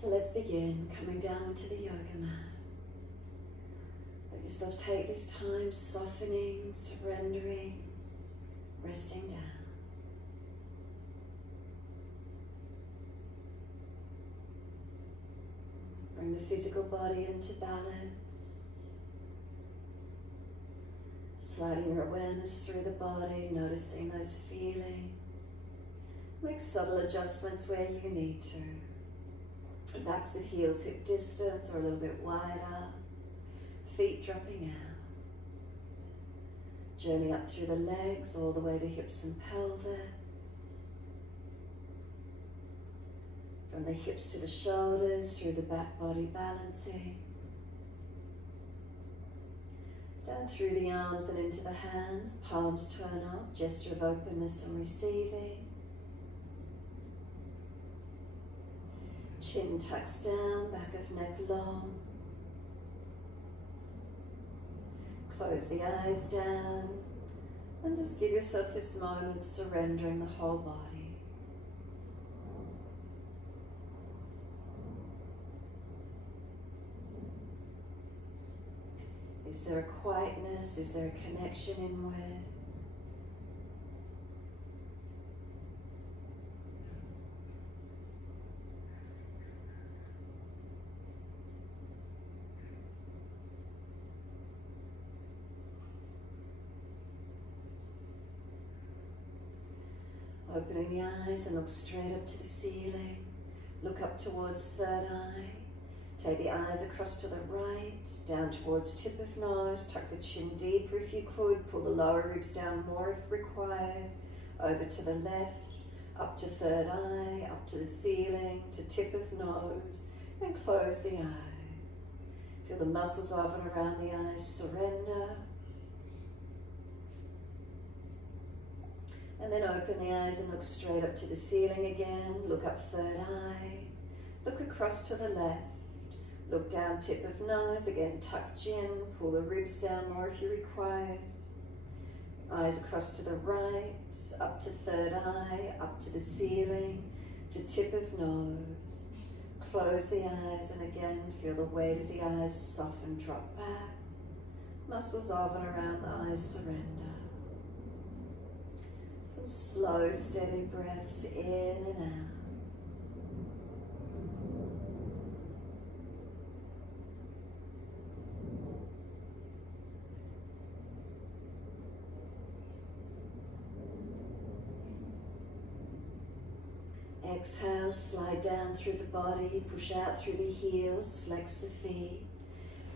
So let's begin coming down into the yoga mat. Let yourself take this time softening, surrendering, resting down. Bring the physical body into balance. Sliding your awareness through the body, noticing those feelings. Make subtle adjustments where you need to. Backs at heels, hip distance or a little bit wider. Feet dropping out. Journey up through the legs, all the way to hips and pelvis. From the hips to the shoulders, through the back body balancing. Down through the arms and into the hands, palms turn up, gesture of openness and receiving. Chin tucks down, back of neck long. Close the eyes down and just give yourself this moment surrendering the whole body. Is there a quietness? Is there a connection inward? Opening the eyes and look straight up to the ceiling. Look up towards third eye. Take the eyes across to the right, down towards tip of nose. Tuck the chin deeper if you could. Pull the lower ribs down more if required. Over to the left, up to third eye, up to the ceiling, to tip of nose. And close the eyes. Feel the muscles of and around the eyes surrender. And then open the eyes and look straight up to the ceiling again. Look up third eye. Look across to the left. Look down tip of nose. Again, tuck chin. Pull the ribs down more if you require. Eyes across to the right. Up to third eye. Up to the ceiling. To tip of nose. Close the eyes and again feel the weight of the eyes soften, drop back. Muscles of and around the eyes surrender. Some slow, steady breaths in and out. Exhale, slide down through the body, push out through the heels, flex the feet.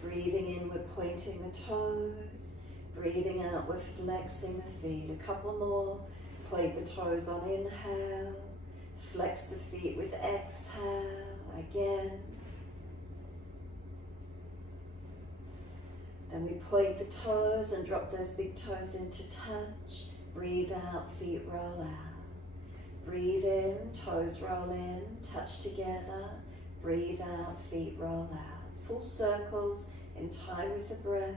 Breathing in, we're pointing the toes. Breathing out, we're flexing the feet. A couple more. Point the toes on inhale, flex the feet with exhale, again. Then we point the toes and drop those big toes into touch. Breathe out, feet roll out. Breathe in, toes roll in, touch together. Breathe out, feet roll out. Full circles in time with the breath.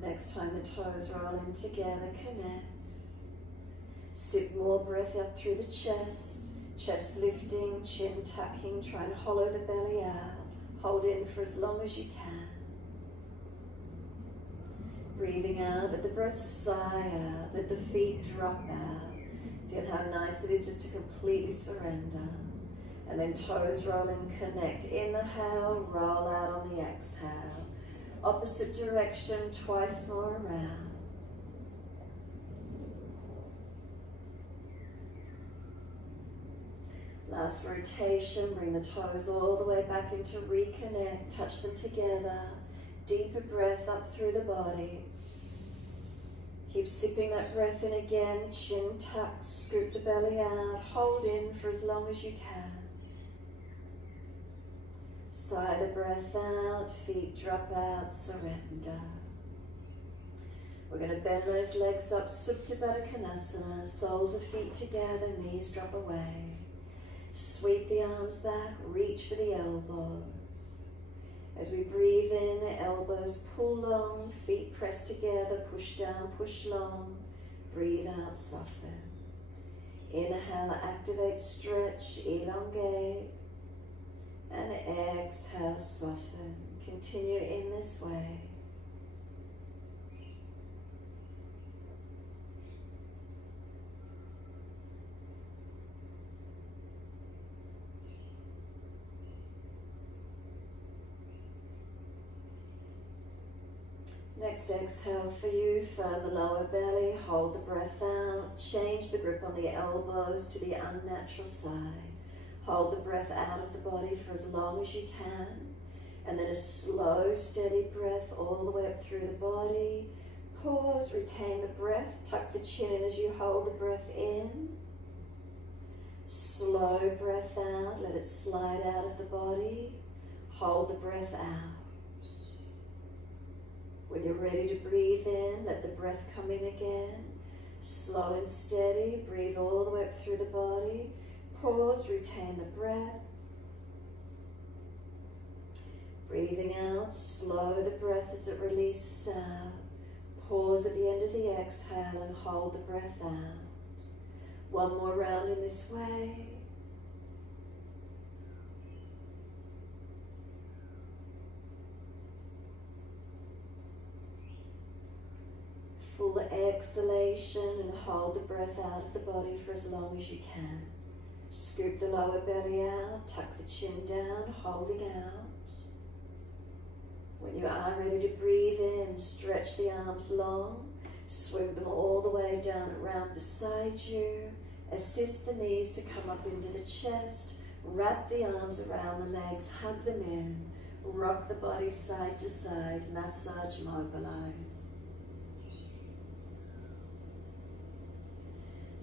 Next time the toes roll in together, connect. Sip more breath up through the chest. Chest lifting, chin tucking, try and hollow the belly out. Hold in for as long as you can. Breathing out, let the breath sigh out, let the feet drop out. Feel how nice it is just to completely surrender. And then toes roll in, connect. Inhale, roll out on the exhale. Opposite direction, twice more around. Last rotation, bring the toes all the way back into reconnect, touch them together. Deeper breath up through the body. Keep sipping that breath in again, chin tucks, scoop the belly out, hold in for as long as you can. Sigh the breath out, feet drop out, surrender. We're going to bend those legs up, Supta Baddha Konasana, soles of feet together, knees drop away. Sweep Sweep the arms back, reach for the elbows. As we breathe in, elbows pull long, feet press together, push down, push long. Breathe out, soften. Inhale, activate, stretch, elongate. And exhale, soften. Continue in this way. Next exhale for you, firm the lower belly, hold the breath out, change the grip on the elbows to the unnatural side. Hold the breath out of the body for as long as you can, and then a slow, steady breath all the way up through the body. Pause, retain the breath, tuck the chin in as you hold the breath in. Slow breath out, let it slide out of the body. Hold the breath out. When you're ready to breathe in, let the breath come in again. Slow and steady, breathe all the way up through the body. Pause, retain the breath. Breathing out, slow the breath as it releases out. Pause at the end of the exhale and hold the breath out. One more round in this way. Full exhalation and hold the breath out of the body for as long as you can. Scoop the lower belly out, tuck the chin down, holding out. When you are ready to breathe in, stretch the arms long, swing them all the way down around beside you. Assist the knees to come up into the chest. Wrap the arms around the legs, hug them in. Rock the body side to side, massage, mobilize.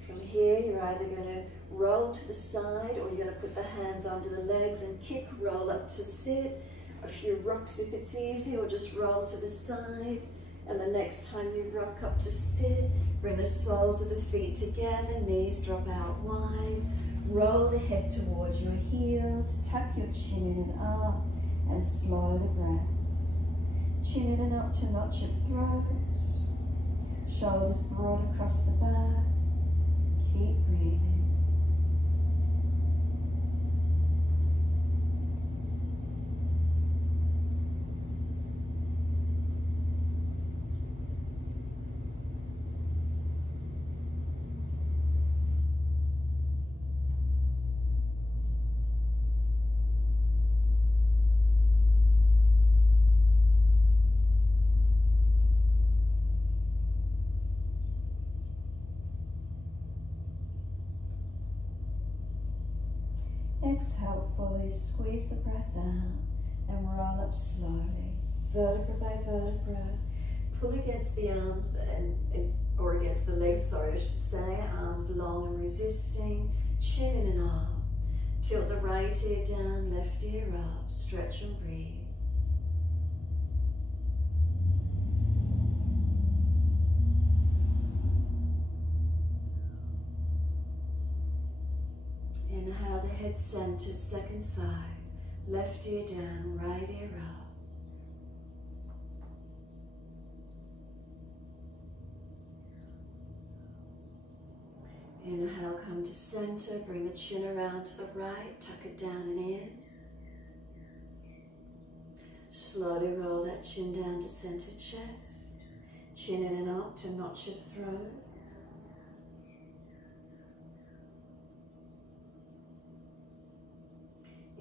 From here, you're either going to roll to the side or you're going to put the hands under the legs and kick, roll up to sit. A few rocks if it's easy, or just roll to the side. And the next time you rock up to sit, bring the soles of the feet together, knees drop out wide. Roll the head towards your heels, tuck your chin in and up, and slow the breath. Chin in and up to notch your throat. Shoulders broad across the back. Keep breathing. Exhale fully, squeeze the breath out and roll up slowly, vertebra by vertebra. Pull against the arms or against the legs, sorry, I should say. Arms long and resisting, chin in and up. Tilt the right ear down, left ear up, stretch and breathe. Inhale the head center, second side, left ear down, right ear up. Inhale, come to center, bring the chin around to the right, tuck it down and in. Slowly roll that chin down to center chest, chin in and up to notch your throat.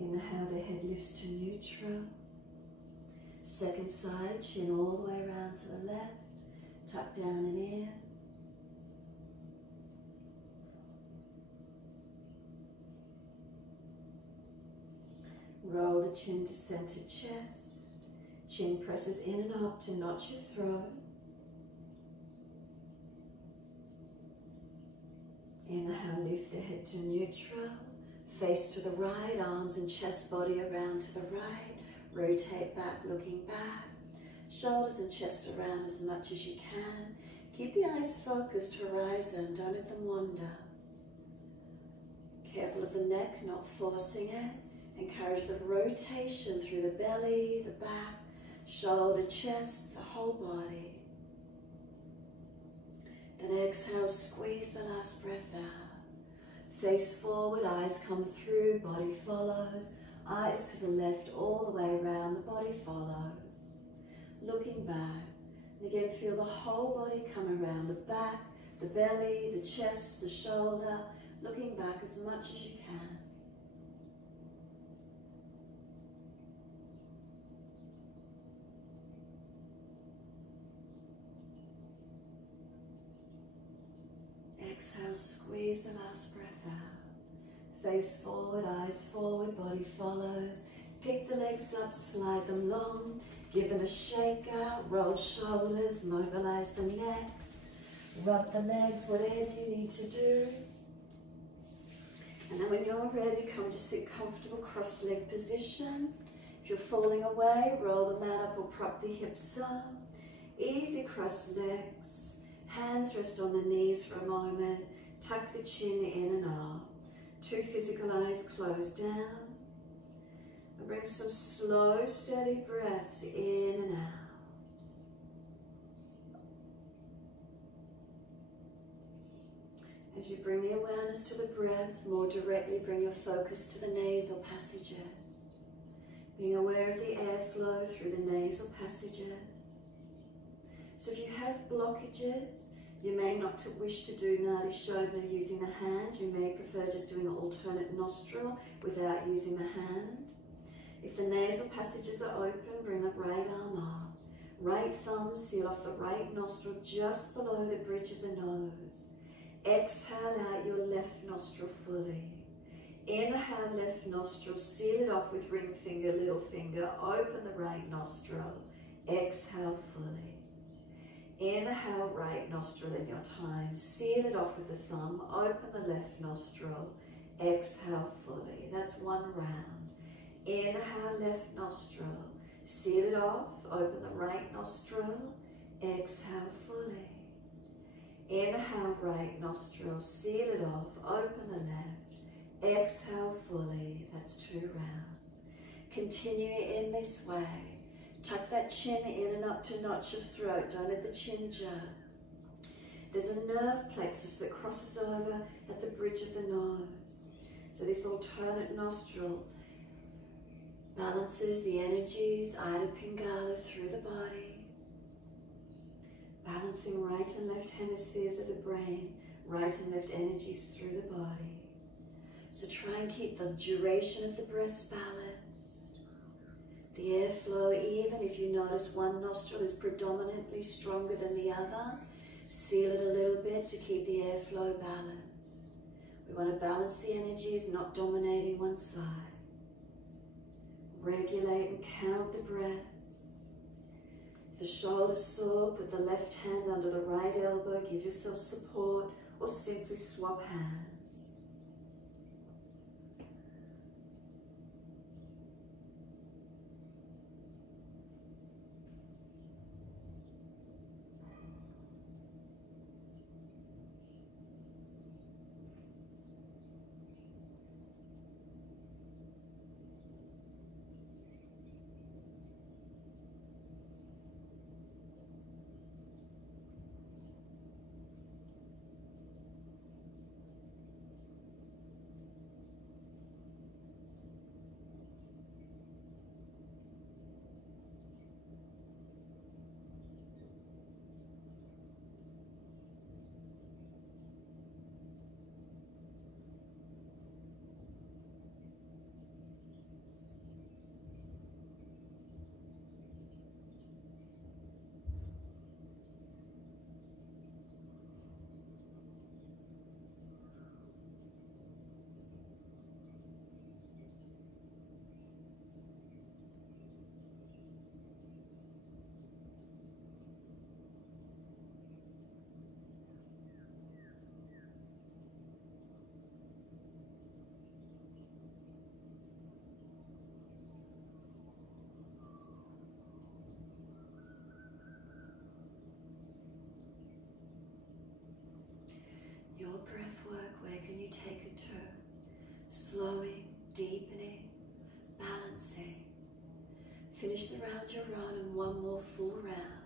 Inhale, the head lifts to neutral. Second side, chin all the way around to the left, tuck down and in. Roll the chin to center chest. Chin presses in and up to notch your throat. Inhale, lift the head to neutral. Face to the right, arms and chest body around to the right. Rotate back, looking back. Shoulders and chest around as much as you can. Keep the eyes focused, horizon, don't let them wander. Careful of the neck, not forcing it. Encourage the rotation through the belly, the back, shoulder, chest, the whole body. Then exhale, squeeze the last breath out. Face forward, eyes come through, body follows. Eyes to the left, all the way around, the body follows. Looking back, and again feel the whole body come around, the back, the belly, the chest, the shoulder, looking back as much as you can. Exhale, squeeze the last breath out. Face forward, eyes forward, body follows. Pick the legs up, slide them long. Give them a shake out, roll shoulders, mobilize the neck. Rub the legs, whatever you need to do. And then when you're ready, come to sit comfortable cross-leg position. If you're falling away, roll the mat up or prop the hips up. Easy cross legs. Hands rest on the knees for a moment. Tuck the chin in and up. Two physical eyes closed down. And bring some slow, steady breaths in and out. As you bring the awareness to the breath, more directly bring your focus to the nasal passages. Being aware of the airflow through the nasal passages. So if you have blockages, you may not wish to do Nadi Shodhana using the hand. You may prefer just doing an alternate nostril without using the hand. If the nasal passages are open, bring the right arm up. Right thumb, seal off the right nostril just below the bridge of the nose. Exhale out your left nostril fully. Inhale left nostril, seal it off with ring finger, little finger. Open the right nostril. Exhale fully. Inhale right nostril in your time. Seal it off with the thumb. Open the left nostril. Exhale fully. That's one round. Inhale left nostril. Seal it off. Open the right nostril. Exhale fully. Inhale right nostril. Seal it off. Open the left. Exhale fully. That's 2 rounds. Continue in this way. Tuck that chin in and up to notch your throat. Don't let the chin jerk. There's a nerve plexus that crosses over at the bridge of the nose. So this alternate nostril balances the energies, Ida Pingala, through the body. Balancing right and left hemispheres of the brain, right and left energies through the body. So try and keep the duration of the breaths balanced. The airflow, even if you notice one nostril is predominantly stronger than the other, seal it a little bit to keep the airflow balanced. We want to balance the energies, not dominating one side. Regulate and count the breaths. If the shoulder's sore, put the left hand under the right elbow, give yourself support, or simply swap hands. deepening, balancing. Finish the round you're on and one more full round.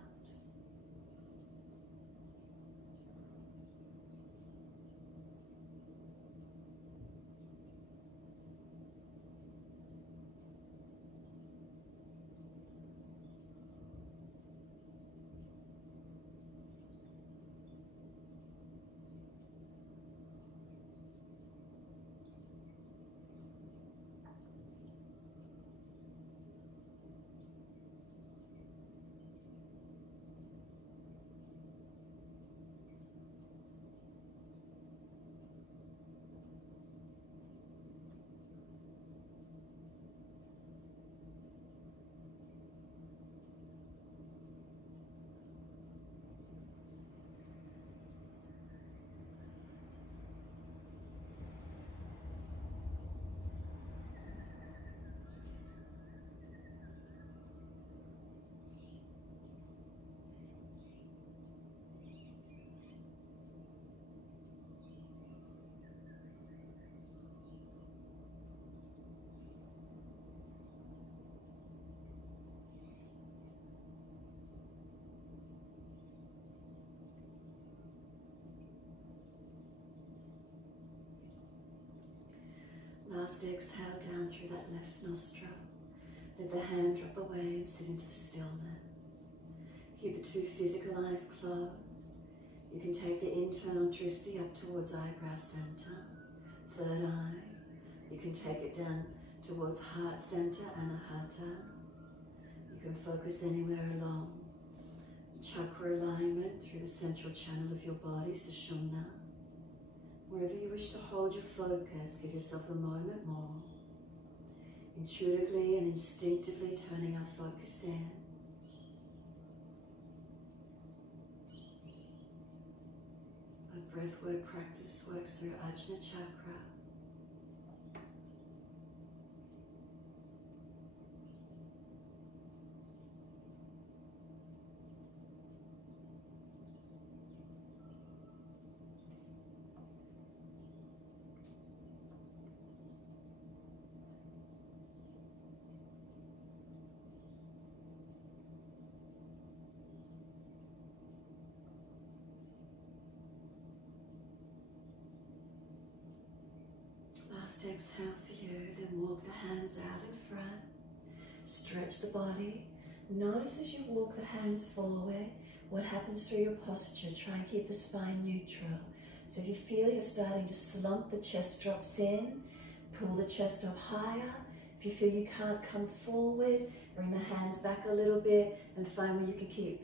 Last exhale down through that left nostril. Let the hand drop away and sit into stillness. Keep the two physical eyes closed. You can take the internal drishti up towards eyebrow center, third eye. You can take it down towards heart center, anahata. You can focus anywhere along chakra alignment through the central channel of your body, sushumna. Wherever you wish to hold your focus, give yourself a moment more. Intuitively and instinctively turning our focus in. Our breathwork practice works through Ajna Chakra. Last exhale for you, then walk the hands out in front. Stretch the body. Notice as you walk the hands forward, what happens through your posture. Try and keep the spine neutral. So if you feel you're starting to slump, the chest drops in. Pull the chest up higher. If you feel you can't come forward, bring the hands back a little bit and find where you can keep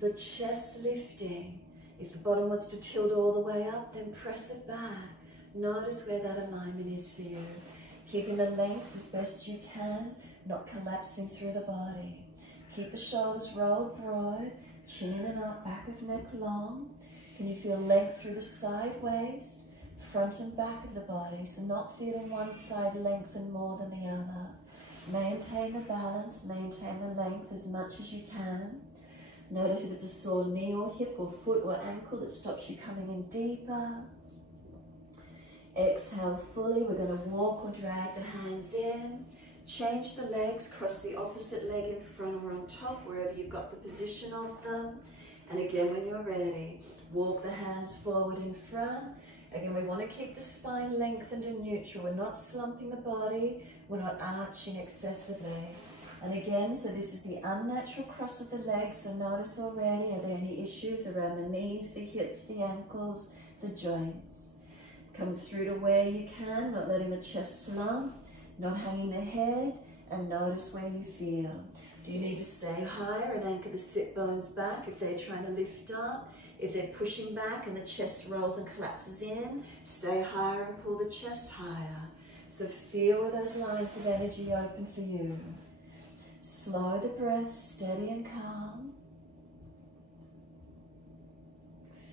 the chest lifting. If the bottom wants to tilt all the way up, then press it back. Notice where that alignment is for you. Keeping the length as best you can, not collapsing through the body. Keep the shoulders rolled broad, chin in and up, back of neck long. Can you feel length through the sideways, front and back of the body, so not feeling one side lengthen more than the other. Maintain the balance, maintain the length as much as you can. Notice if it's a sore knee or hip or foot or ankle that stops you coming in deeper. Exhale fully. We're going to walk or drag the hands in. Change the legs, cross the opposite leg in front or on top, wherever you've got the position of them. And again, when you're ready, walk the hands forward in front. Again, we want to keep the spine lengthened and neutral. We're not slumping the body. We're not arching excessively. And again, so this is the unnatural cross of the legs. So notice already, are there any issues around the knees, the hips, the ankles, the joints? Come through to where you can, not letting the chest slump, not hanging the head, and notice where you feel. Do you need to stay higher and anchor the sit bones back if they're trying to lift up? If they're pushing back and the chest rolls and collapses in, stay higher and pull the chest higher. So feel where those lines of energy open for you. Slow the breath, steady and calm.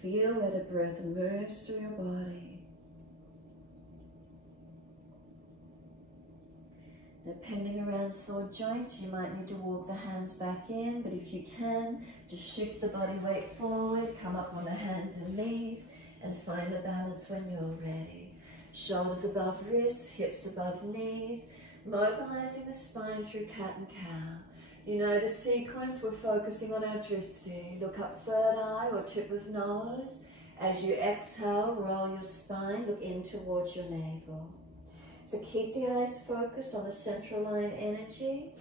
Feel where the breath moves through your body. Depending around sore joints, you might need to walk the hands back in, but if you can, just shift the body weight forward, come up on the hands and knees, and find the balance when you're ready. Shoulders above wrists, hips above knees, mobilizing the spine through cat and cow. You know the sequence, we're focusing on our drishti. Look up third eye or tip of nose. As you exhale, roll your spine, look in towards your navel. So keep the eyes focused on the central line energy.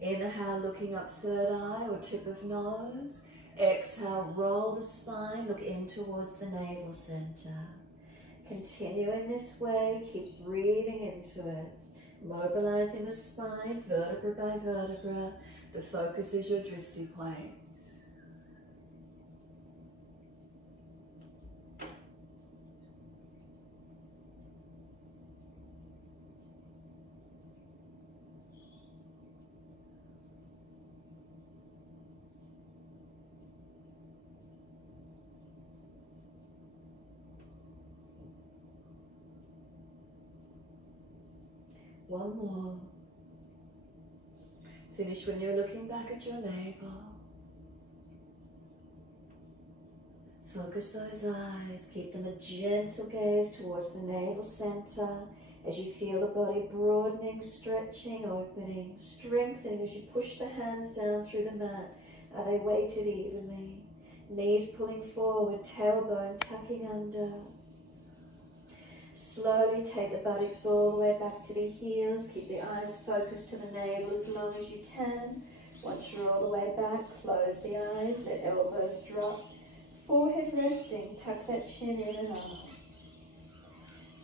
Inhale, looking up third eye or tip of nose. Exhale, roll the spine, look in towards the navel center. Continue in this way, keep breathing into it. Mobilizing the spine, vertebra by vertebra. The focus is your drishti plane. One more. Finish when you're looking back at your navel. Focus those eyes. Keep them a gentle gaze towards the navel center as you feel the body broadening, stretching, opening, strengthening as you push the hands down through the mat. Are they weighted evenly? Knees pulling forward, tailbone tucking under. Slowly take the buttocks all the way back to the heels. Keep the eyes focused to the navel as long as you can. Once you're all the way back, close the eyes, let elbows drop. Forehead resting, tuck that chin in and up.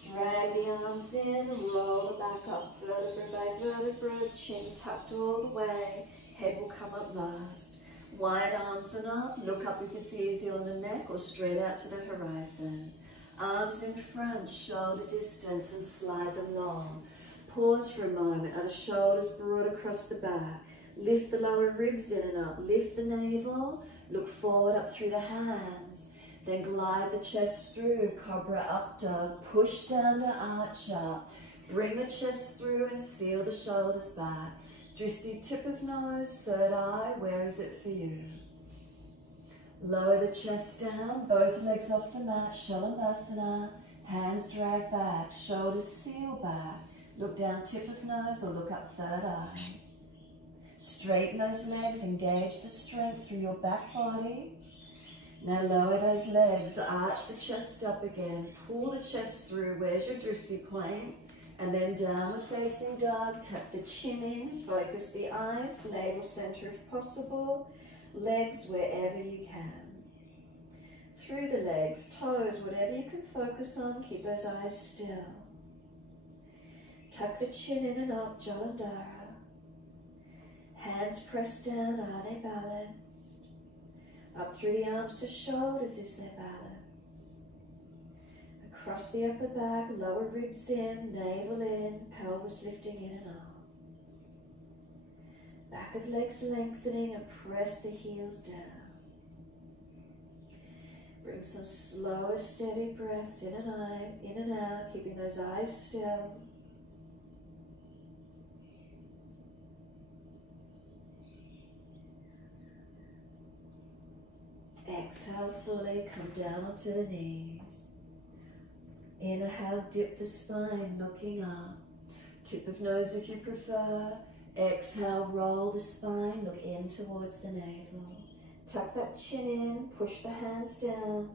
Drag the arms in, roll the back up, vertebra by vertebra, chin tucked all the way. Head will come up last. Wide arms and up, look up if it's easy on the neck or straight out to the horizon. Arms in front, shoulder distance, and slide them long. Pause for a moment. Are the shoulders broad across the back? Lift the lower ribs in and up. Lift the navel. Look forward up through the hands. Then glide the chest through. Cobra up dog. Push down to arch up. Bring the chest through and seal the shoulders back. Drishti, tip of nose, third eye. Where is it for you? Lower the chest down, both legs off the mat, Shalabhasana, hands drag back, shoulders seal back, look down tip of nose or look up third eye. Straighten those legs, engage the strength through your back body. Now lower those legs, arch the chest up again, pull the chest through, where's your drishti plane? And then downward facing dog, tuck the chin in, focus the eyes, navel center if possible. Legs wherever you can. Through the legs, toes, whatever you can focus on, keep those eyes still. Tuck the chin in and up, Jalandhara. Hands pressed down, are they balanced? Up through the arms to shoulders, is there balance? Across the upper back, lower ribs in, navel in, pelvis lifting in and up. Back of legs lengthening and press the heels down. Bring some slower, steady breaths in and out, keeping those eyes still. Exhale fully, come down onto the knees. Inhale, dip the spine, looking up. Tip of nose if you prefer. Exhale, roll the spine, look in towards the navel. Tuck that chin in, push the hands down.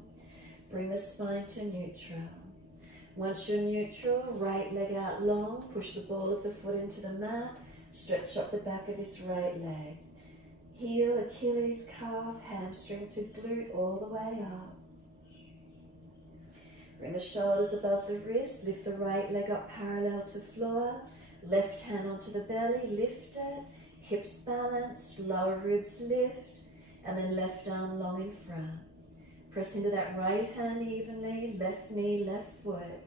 Bring the spine to neutral. Once you're neutral, right leg out long, push the ball of the foot into the mat, stretch up the back of this right leg. Heel, Achilles, calf, hamstring to glute, all the way up. Bring the shoulders above the wrist, lift the right leg up parallel to floor. Left hand onto the belly, lift it, hips balanced, lower ribs lift, and then left arm long in front. Press into that right hand evenly, left knee, left foot.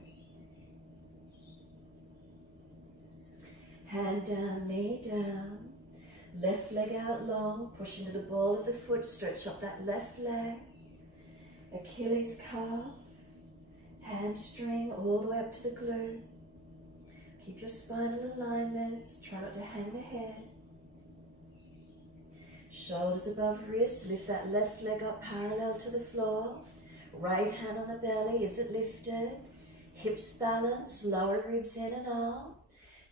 Hand down, knee down, left leg out long, push into the ball of the foot, stretch up that left leg. Achilles calf, hamstring all the way up to the glute. Keep your spinal alignments, try not to hang the head. Shoulders above wrists, lift that left leg up parallel to the floor. Right hand on the belly, is it lifted? Hips balance, lower ribs in and up.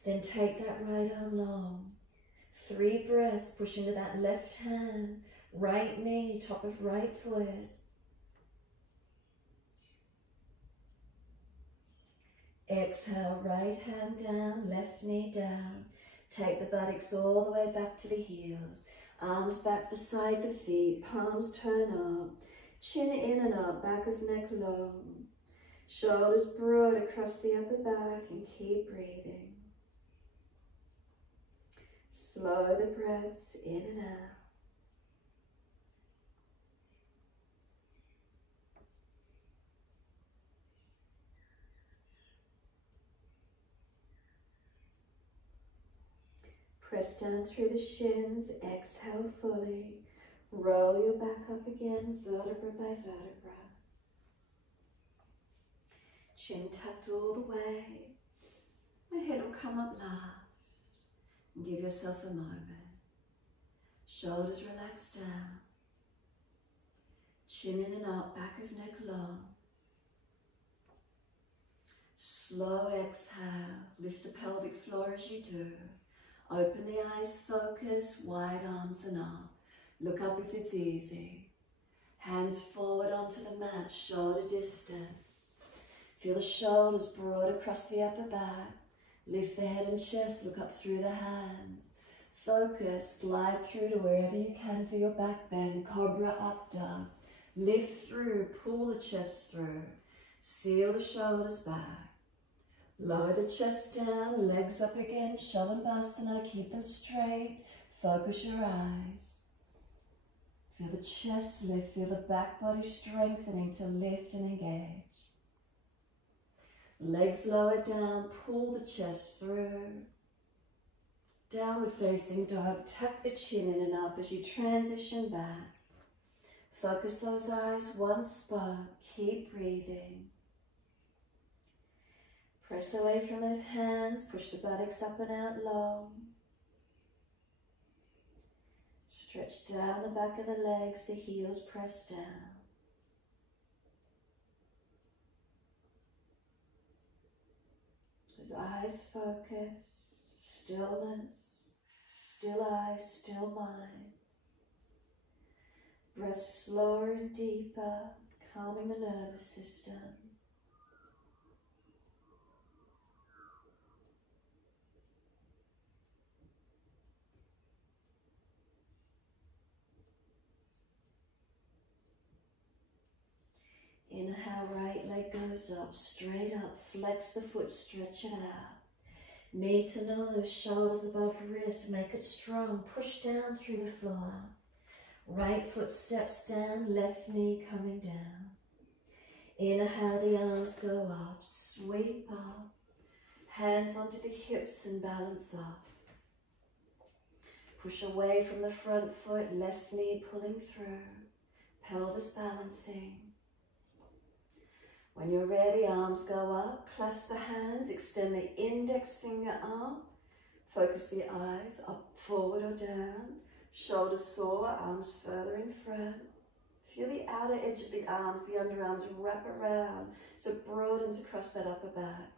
Then take that right arm long. 3 breaths, push into that left hand, right knee, top of right foot. Exhale, right hand down, left knee down. Take the buttocks all the way back to the heels. Arms back beside the feet, palms turn up. Chin in and up, back of neck low. Shoulders broad across the upper back and keep breathing. Slow the breaths in and out. Press down through the shins, exhale fully. Roll your back up again, vertebra by vertebra. Chin tucked all the way. My head will come up last. And give yourself a moment. Shoulders relax down. Chin in and up, back of neck long. Slow exhale. Lift the pelvic floor as you do. Open the eyes, focus, wide arms and up. Look up if it's easy. Hands forward onto the mat, shoulder distance. Feel the shoulders broad across the upper back. Lift the head and chest, look up through the hands. Focus, glide through to wherever you can for your back bend. Cobra up, dog. Lift through, pull the chest through. Seal the shoulders back. Lower the chest down, legs up again, Shavasana, keep them straight. Focus your eyes. Feel the chest lift, feel the back body strengthening to lift and engage. Legs lower down, pull the chest through. Downward facing dog, tuck the chin in and up as you transition back. Focus those eyes, one spot, keep breathing. Press away from those hands, push the buttocks up and out long. Stretch down the back of the legs, the heels press down. Those eyes focused, stillness, still eyes, still mind. Breath slower and deeper, calming the nervous system. Inhale, right leg goes up, straight up, flex the foot, stretch it out. Knee to nose, shoulders above wrist, make it strong, push down through the floor. Right foot steps down, left knee coming down. Inhale, the arms go up, sweep up. Hands onto the hips and balance up. Push away from the front foot, left knee pulling through. Pelvis balancing. When you're ready, arms go up, clasp the hands, extend the index finger up. Focus the eyes up, forward or down. Shoulders soar, arms further in front. Feel the outer edge of the arms, the underarms wrap around, so it broadens across that upper back.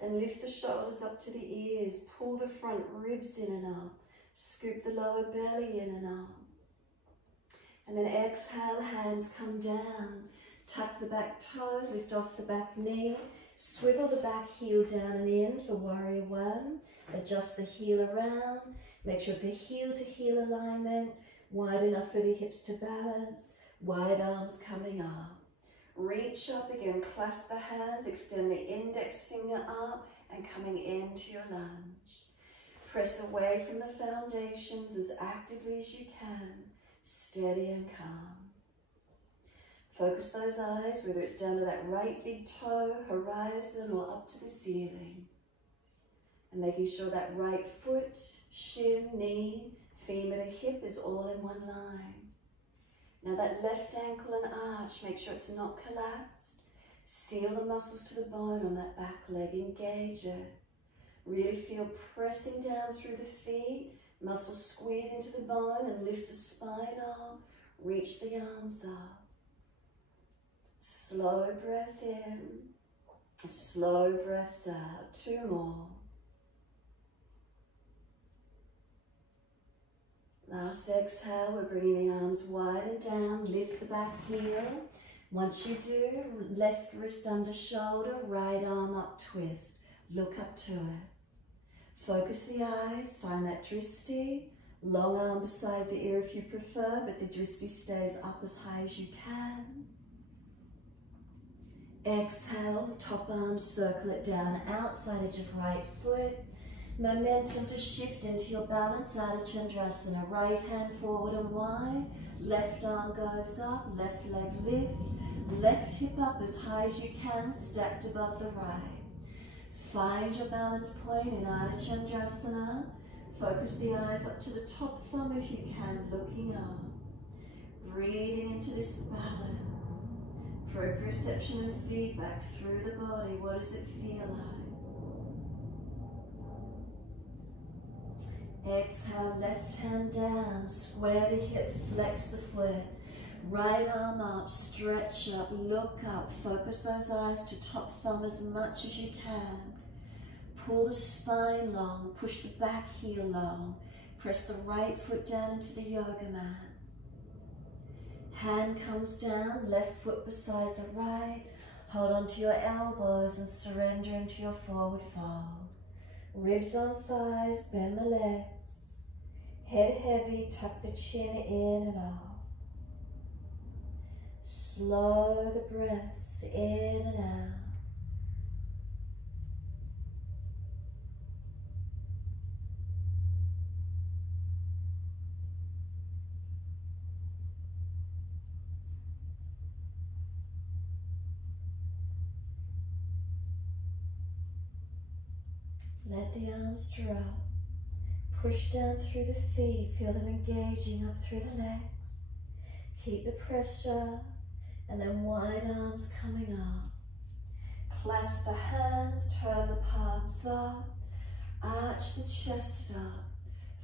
Then lift the shoulders up to the ears, pull the front ribs in and up, scoop the lower belly in and up. And then exhale, hands come down. Tuck the back toes, lift off the back knee, swivel the back heel down and in for warrior one. Adjust the heel around, make sure it's a heel to heel alignment, wide enough for the hips to balance, wide arms coming up. Reach up again, clasp the hands, extend the index finger up and coming into your lunge. Press away from the foundations as actively as you can, steady and calm. Focus those eyes, whether it's down to that right big toe, horizon, or up to the ceiling. And making sure that right foot, shin, knee, femur to hip is all in one line. Now that left ankle and arch, make sure it's not collapsed. Seal the muscles to the bone on that back leg, engage it. Really feel pressing down through the feet, muscles squeeze into the bone and lift the spine up, reach the arms up. Slow breath in, Slow breaths out. 2 more. Last exhale, we're bringing the arms wide and down. Lift the back heel. Once you do, left wrist under shoulder, right arm up, twist. Look up to it. Focus the eyes, find that drishti. Long arm beside the ear if you prefer, but the drishti stays up as high as you can. Exhale, top arm, circle it down, outside edge of right foot. Momentum to shift into your balance, Adho Chandrasana. Right hand forward and wide, left arm goes up, left leg lift, left hip up as high as you can, stacked above the right. Find your balance point in Adho Chandrasana. Focus the eyes up to the top thumb if you can, looking up. Breathing into this balance. Proprioception and feedback through the body. What does it feel like? Exhale, left hand down, square the hip, flex the foot. Right arm up, stretch up, look up. Focus those eyes to top thumb as much as you can. Pull the spine long, push the back heel long. Press the right foot down into the yoga mat. Hand comes down, left foot beside the right. Hold onto your elbows and surrender into your forward fold. Ribs on thighs, bend the legs. Head heavy, tuck the chin in and out. Slow the breaths in and out. Let the arms drop. Push down through the feet. Feel them engaging up through the legs. Keep the pressure. And then wide arms coming up. Clasp the hands. Turn the palms up. Arch the chest up.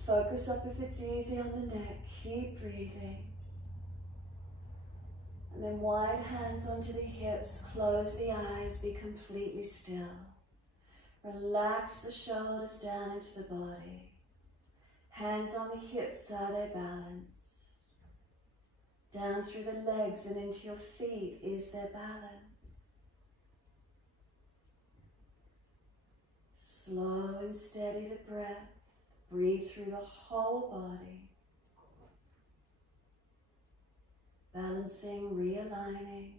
Focus up if it's easy on the neck. Keep breathing. And then wide hands onto the hips. Close the eyes. Be completely still. Relax the shoulders down into the body. Hands on the hips, are they balanced? Down through the legs and into your feet, is there balance? Slow and steady the breath. Breathe through the whole body. Balancing, realigning.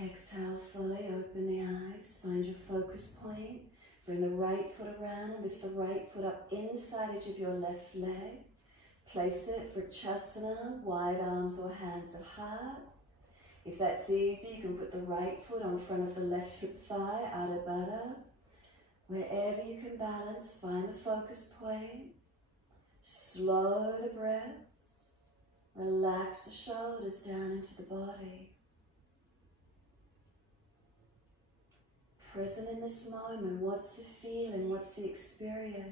Exhale fully, open the eyes, find your focus point. Bring the right foot around and lift the right foot up inside edge of your left leg. Place it for Chasana, wide arms or hands at heart. If that's easy, you can put the right foot on front of the left hip thigh, Adho Baddha. Wherever you can balance, find the focus point. Slow the breaths. Relax the shoulders down into the body. Present in this moment, what's the feeling, what's the experience?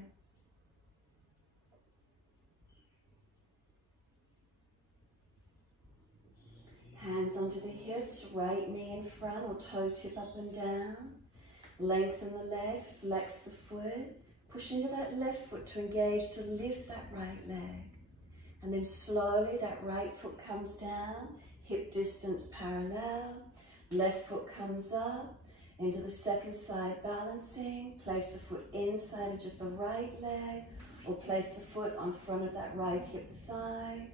Hands onto the hips, right knee in front or toe tip up and down. Lengthen the leg, flex the foot, push into that left foot to engage, to lift that right leg. And then slowly that right foot comes down, hip distance parallel, left foot comes up, into the second side balancing. Place the foot inside edge of the right leg or place the foot on front of that right hip thigh.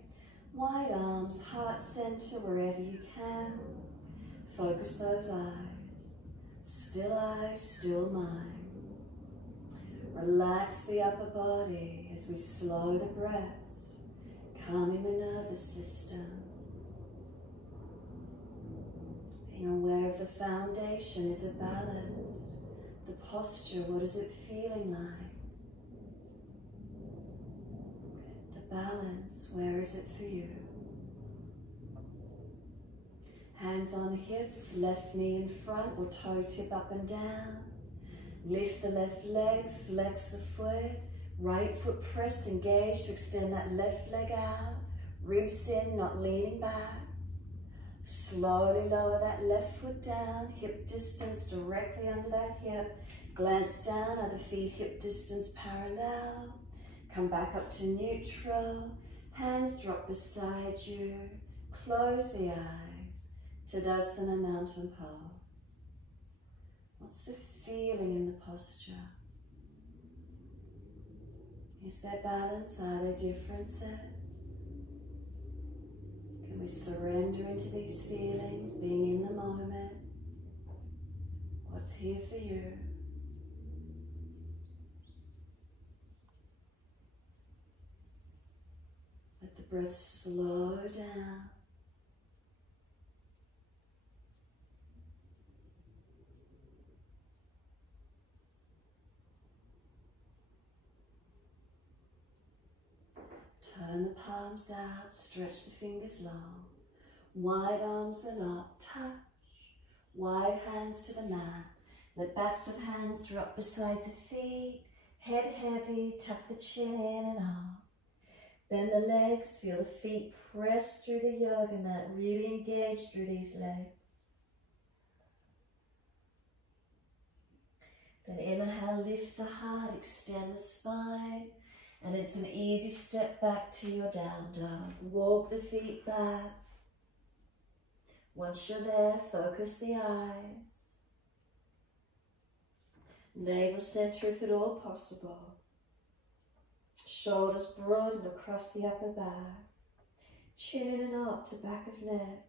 Wide arms, heart center, wherever you can. Focus those eyes. Still mind. Relax the upper body as we slow the breaths, calming the nervous system. Being aware of the foundation, is it balanced? The posture, what is it feeling like? The balance, where is it for you? Hands on hips, left knee in front or toe tip up and down. Lift the left leg, flex the foot. Right foot press, engage to extend that left leg out. Ribs in, not leaning back. Slowly lower that left foot down, hip distance directly under that hip. Glance down, other feet hip distance parallel. Come back up to neutral. Hands drop beside you. Close the eyes. Tadasana, mountain pose. What's the feeling in the posture? Is there balance? Are there differences? Can we surrender into these feelings, being in the moment? What's here for you? Let the breath slow down. Turn the palms out, stretch the fingers long. Wide arms aloft, touch. Wide hands to the mat. Let backs of hands drop beside the feet. Head heavy, tuck the chin in and up. Bend the legs, feel the feet press through the yoga mat. Really engage through these legs. Then inhale, lift the heart, extend the spine. And it's an easy step back to your down dog. Walk the feet back. Once you're there, focus the eyes. Navel center if at all possible. Shoulders broaden across the upper back. Chin in and up to back of neck.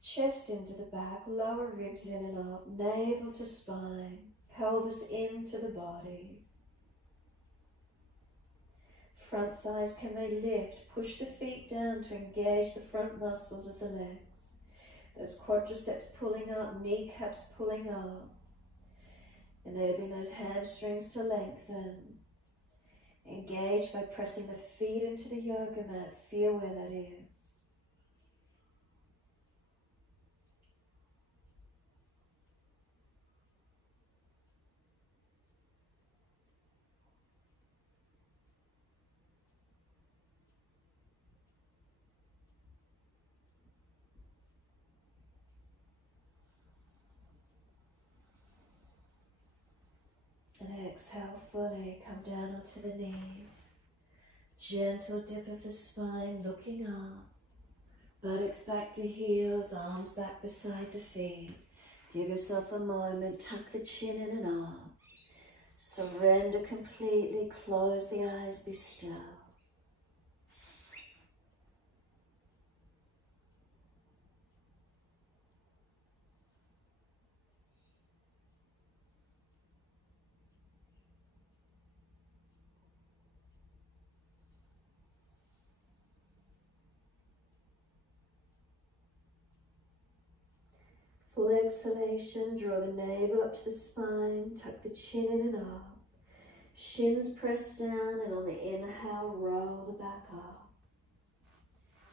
Chest into the back, lower ribs in and up. Navel to spine. Pelvis into the body. Front thighs, can they lift? Push the feet down to engage the front muscles of the legs. Those quadriceps pulling up, kneecaps pulling up. Enabling those hamstrings to lengthen. Engage by pressing the feet into the yoga mat. Feel where that is. And exhale fully, come down onto the knees. Gentle dip of the spine, looking up. Buttocks back to heels, arms back beside the feet. Give yourself a moment, tuck the chin in and up. Surrender completely, close the eyes, be still. Full exhalation, draw the navel up to the spine, tuck the chin in and up. Shins press down, and on the inhale, roll the back up.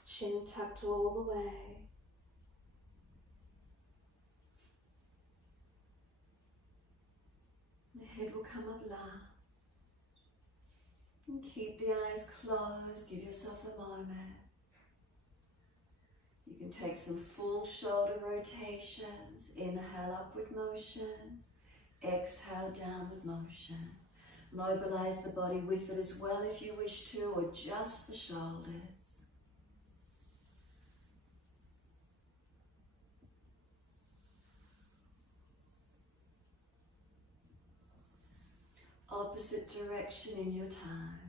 Chin tucked all the way. The head will come up last. And keep the eyes closed, give yourself a moment. You can take some full shoulder rotations. Inhale, upward motion. Exhale, downward motion. Mobilize the body with it as well if you wish to, or just the shoulders. Opposite direction in your time.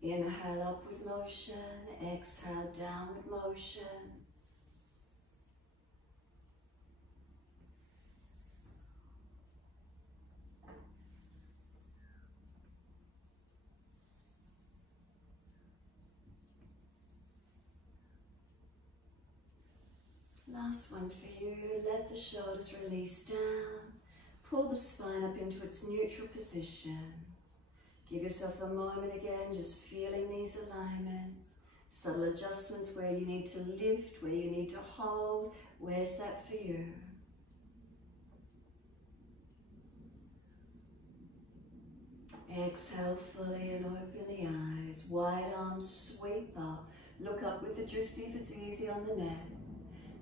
Inhale, upward motion. Exhale, downward motion. Last one for you. Let the shoulders release down. Pull the spine up into its neutral position. Give yourself a moment again, just feeling these alignments. Subtle adjustments where you need to lift, where you need to hold. Where's that for you? Exhale fully and open the eyes. Wide arms sweep up. Look up with the drishti if it's easy on the neck.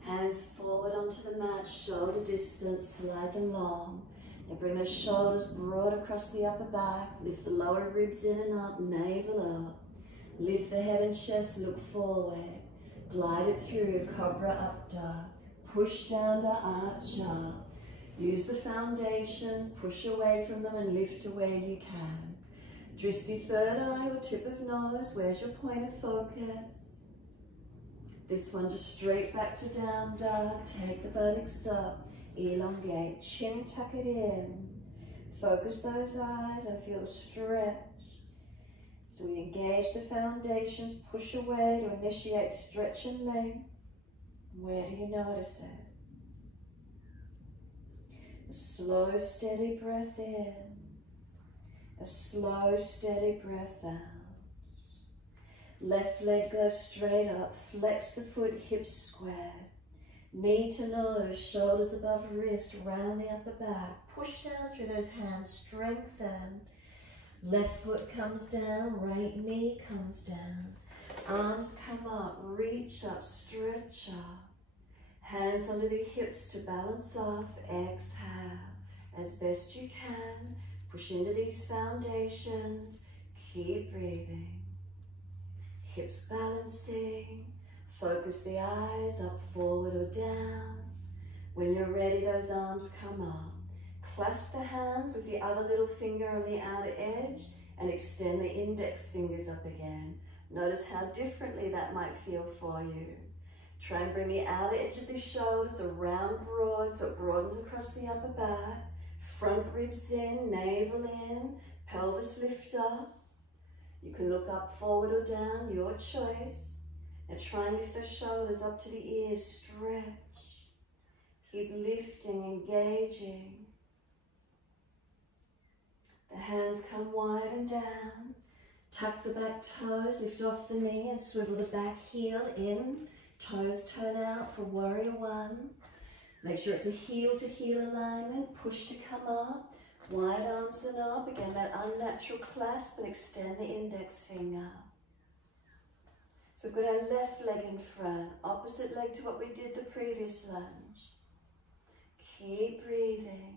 Hands forward onto the mat, shoulder distance, slide them long. And bring those shoulders broad across the upper back. Lift the lower ribs in and up, navel up. Lift the head and chest, look forward. Glide it through, cobra up dog. Push down to arch up. Use the foundations, push away from them and lift to where you can. Drishti third eye or tip of nose, where's your point of focus? This one just straight back to down dog. Take the buttocks up, elongate, chin tuck it in. Focus those eyes and feel the stretch. So we engage the foundations, push away to initiate stretch and length. Where do you notice it? A slow, steady breath in. A slow, steady breath out. Left leg goes straight up. Flex the foot, hips square. Knee to nose, shoulders above wrist, round the upper back. Push down through those hands, strengthen. Left foot comes down, right knee comes down. Arms come up, reach up, stretch up. Hands under the hips to balance off. Exhale as best you can. Push into these foundations. Keep breathing. Hips balancing. Focus the eyes up, forward or down. When you're ready, those arms come up. Clasp the hands with the other little finger on the outer edge and extend the index fingers up again. Notice how differently that might feel for you. Try and bring the outer edge of the shoulders around broad so it broadens across the upper back. Front ribs in, navel in, pelvis lift up. You can look up, forward or down, your choice. And try and lift the shoulders up to the ears, stretch. Keep lifting, engaging. The hands come wide and down. Tuck the back toes, lift off the knee and swivel the back heel in. Toes turn out for warrior one. Make sure it's a heel to heel alignment. Push to come up. Wide arms and up. Again, that unnatural clasp and extend the index finger. So we've got our left leg in front. Opposite leg to what we did the previous lunge. Keep breathing.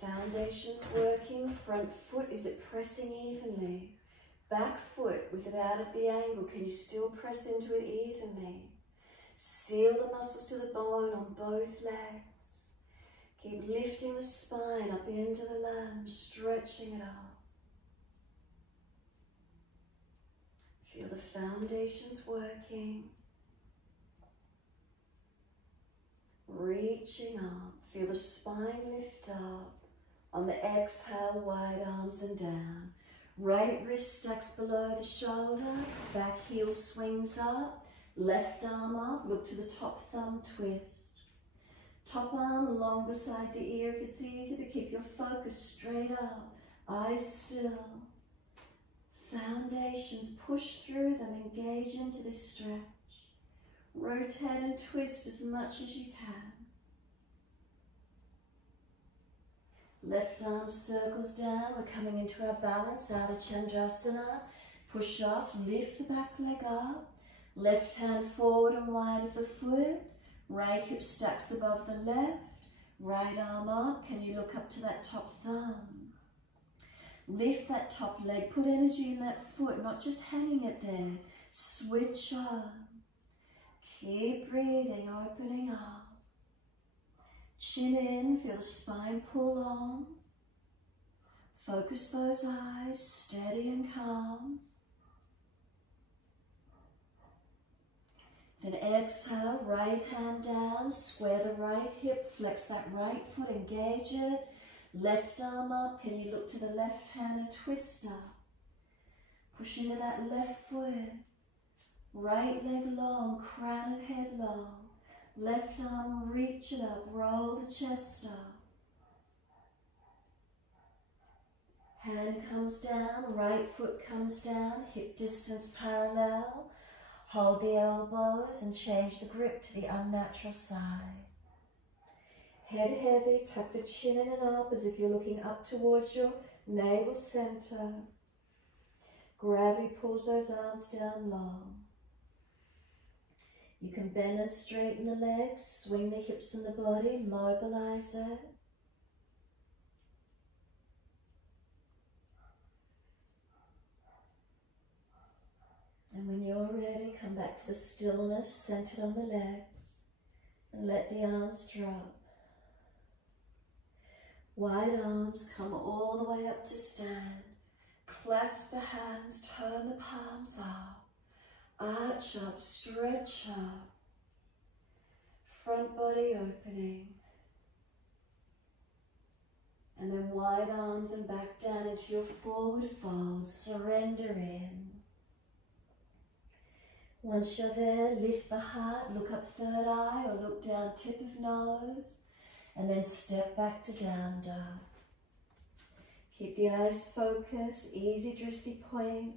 Foundations working. Front foot, is it pressing evenly? Back foot, with it out of the angle, can you still press into it evenly? Seal the muscles to the bone on both legs. Keep lifting the spine up into the lunge, stretching it up. Feel the foundations working. Reaching up. Feel the spine lift up. On the exhale, wide arms and down. Right wrist stacks below the shoulder, back heel swings up, left arm up, look to the top thumb, twist. Top arm long beside the ear if it's easy, but keep your focus straight up, eyes still. Foundations, push through them, engage into this stretch. Rotate and twist as much as you can. Left arm circles down, we're coming into our balance, out of Chandrasana. Push off, lift the back leg up. Left hand forward and wide of the foot. Right hip stacks above the left. Right arm up, can you look up to that top thumb? Lift that top leg, put energy in that foot, not just hanging it there. Switch on. Keep breathing, opening up. Chin in, feel the spine pull on. Focus those eyes, steady and calm. Then exhale, right hand down, square the right hip, flex that right foot, engage it. Left arm up, can you look to the left hand and twist up? Push into that left foot. Right leg long, crown of head long. Left arm, reach it up, roll the chest up. Hand comes down, right foot comes down, hip distance parallel. Hold the elbows and change the grip to the unnatural side. Head heavy, tuck the chin in and up as if you're looking up towards your navel center. Gravity pulls those arms down long. You can bend and straighten the legs, swing the hips and the body, mobilize it. And when you're ready, come back to the stillness, centered on the legs, and let the arms drop. Wide arms come all the way up to stand. Clasp the hands, turn the palms up. Arch up, stretch up. Front body opening. And then wide arms and back down into your forward fold. Surrender in. Once you're there, lift the heart, look up third eye or look down tip of nose. And then step back to down dog. Keep the eyes focused, easy drishti points.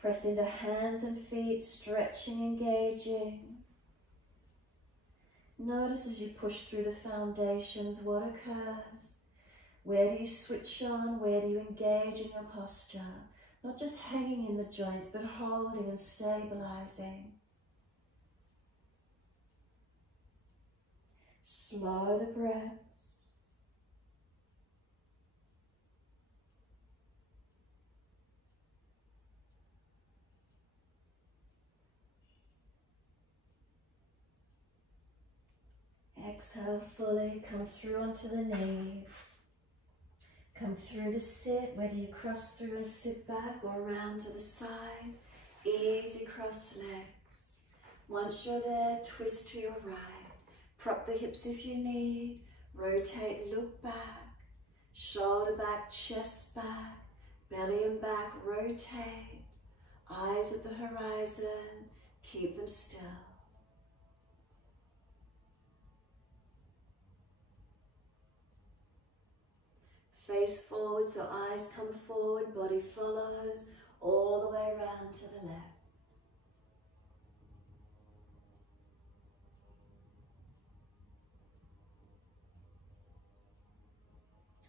Press into hands and feet, stretching, engaging. Notice as you push through the foundations what occurs. Where do you switch on? Where do you engage in your posture? Not just hanging in the joints, but holding and stabilizing. Slow the breaths. Exhale fully, come through onto the knees. Come through to sit, whether you cross through and sit back or round to the side. Easy cross legs. Once you're there, twist to your right. Prop the hips if you need. Rotate, look back. Shoulder back, chest back. Belly and back, rotate. Eyes at the horizon. Keep them still. Face forward, so eyes come forward, body follows, all the way around to the left.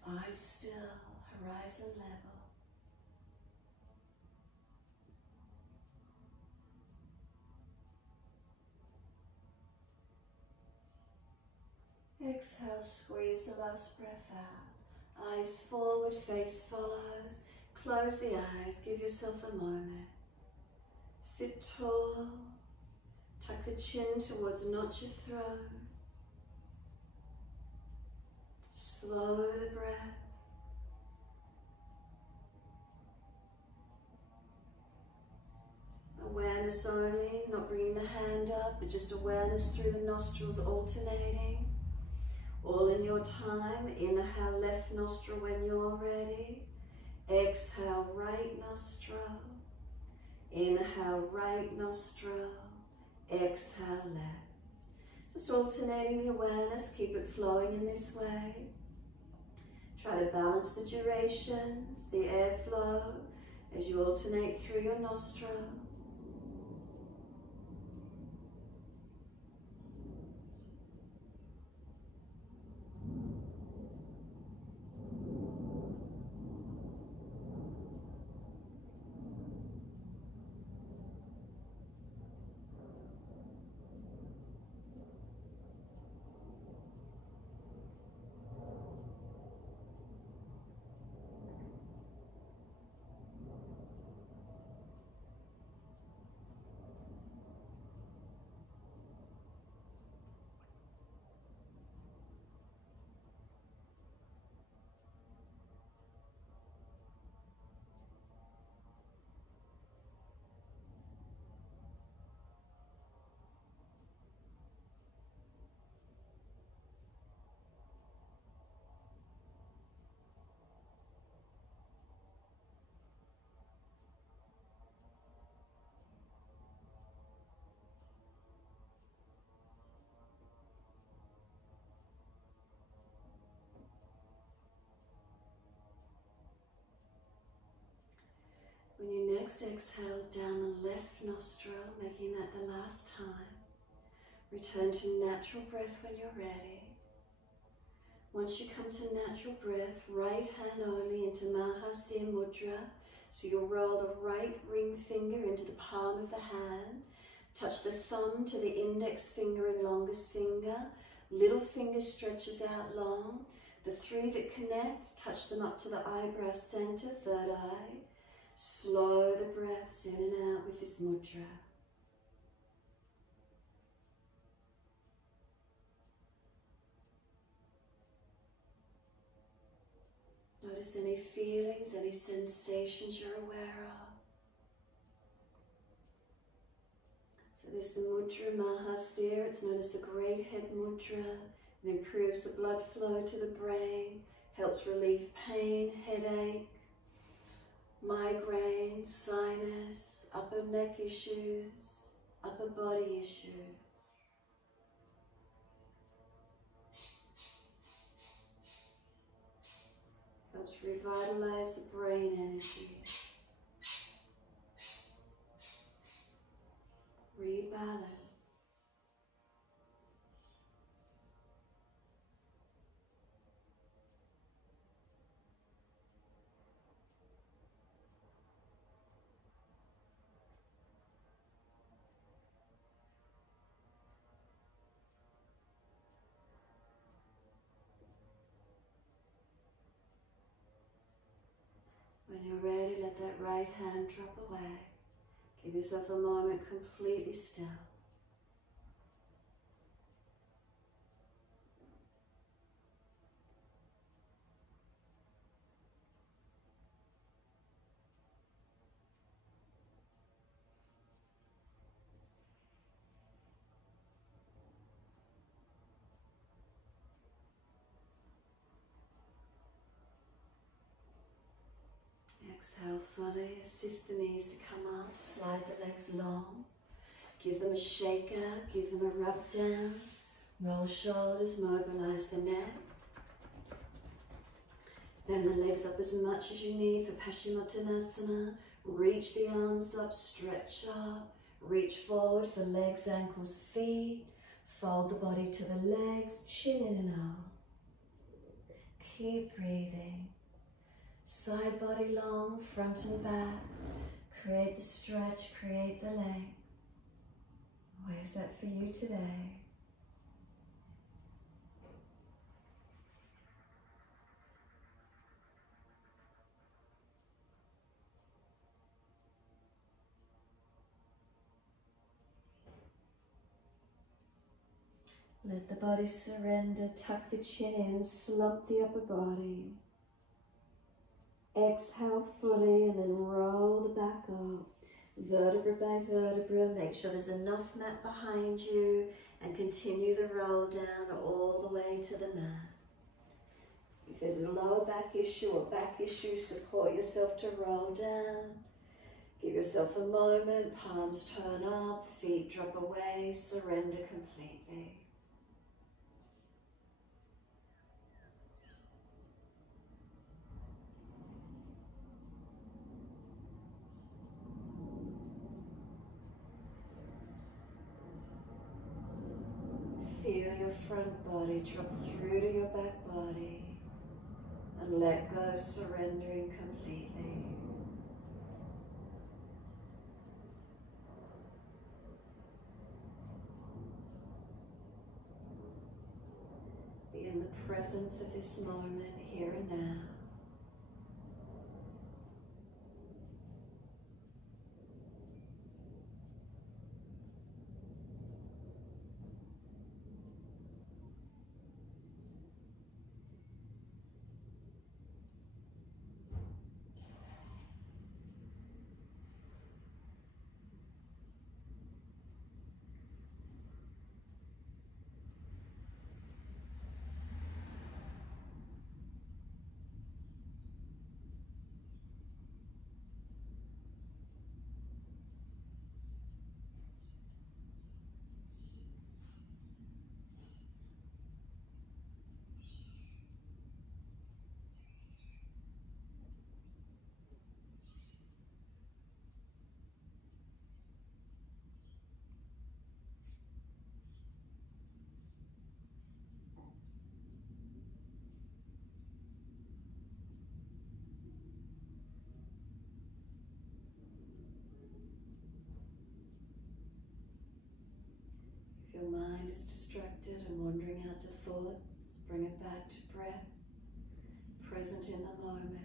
Eyes still, horizon level. Exhale, squeeze the last breath out. Eyes forward, face follows. Close the eyes, give yourself a moment. Sit tall. Tuck the chin towards notch your throat. Slow the breath. Awareness only, not bringing the hand up, but just awareness through the nostrils alternating. All in your time. Inhale left nostril when you're ready. Exhale right nostril. Inhale right nostril. Exhale left. Just alternating the awareness. Keep it flowing in this way. Try to balance the durations, the airflow, as you alternate through your nostrils. When you next exhale down the left nostril, making that the last time, return to natural breath when you're ready. Once you come to natural breath, right hand only into Mahasya Mudra. So you'll roll the right ring finger into the palm of the hand. Touch the thumb to the index finger and longest finger. Little finger stretches out long. The three that connect, touch them up to the eyebrow center, third eye. Slow the breaths in and out with this mudra. Notice any feelings, any sensations you're aware of. So this mudra Mahasya, it's known as the great head mudra. It improves the blood flow to the brain, helps relieve pain, headache, migraine, sinus, upper neck issues, upper body issues. Helps revitalize the brain energy. Rebalance. When you're ready, let that right hand drop away. Give yourself a moment completely still. Exhale fully, assist the knees to come up, slide the legs long, give them a shake out, give them a rub down, roll shoulders, mobilize the neck. Bend the legs up as much as you need for Paschimottanasana. Reach the arms up, stretch up, reach forward for legs, ankles, feet. Fold the body to the legs, chin in and out. Keep breathing. Side body long, front and back. Create the stretch, create the length. Where's that for you today? Let the body surrender, tuck the chin in, slump the upper body. Exhale fully and then roll the back up. Vertebra by vertebra, make sure there's enough mat behind you and continue the roll down all the way to the mat. If there's a lower back issue or back issue, support yourself to roll down. Give yourself a moment, palms turn up, feet drop away, surrender completely. Feel your front body drop through to your back body and let go, surrendering completely. Be in the presence of this moment, here and now. thoughts, bring it back to breath, present in the moment.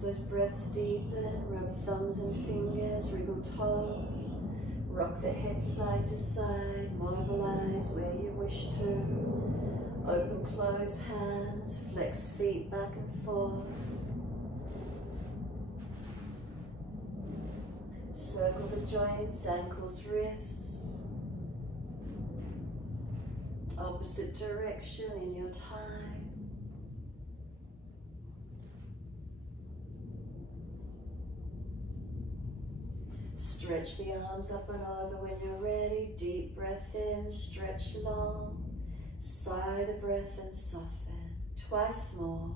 Those breaths deepen, rub thumbs and fingers, wriggle toes, rock the head side to side, mobilize where you wish to, open, close hands, flex feet back and forth, circle the joints, ankles, wrists, opposite direction in your time. Stretch the arms up and over when you're ready. Deep breath in, stretch long. Sigh the breath and soften. Twice more.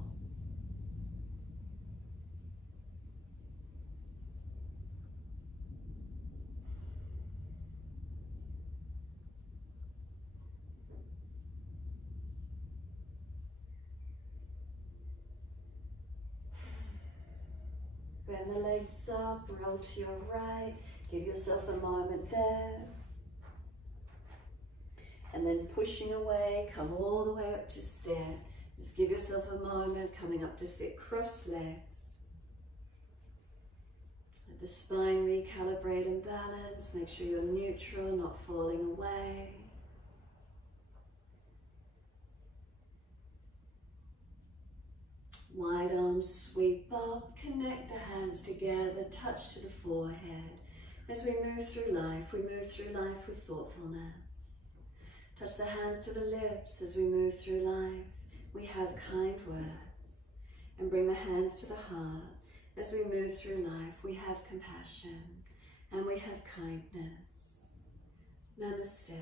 Bend the legs up, roll to your right. Give yourself a moment there. And then pushing away, come all the way up to sit. Just give yourself a moment, coming up to sit, cross legs. Let the spine recalibrate and balance. Make sure you're neutral, not falling away. Wide arms sweep up, connect the hands together, touch to the forehead. As we move through life with thoughtfulness. Touch the hands to the lips as we move through life. We have kind words. And bring the hands to the heart. As we move through life, we have compassion and we have kindness. Namaste.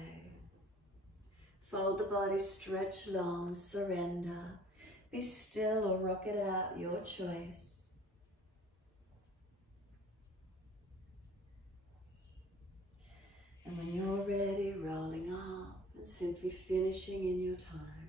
Fold the body, stretch long, surrender. Be still or rock it out, your choice. And when you're ready, rolling up and simply finishing in your time.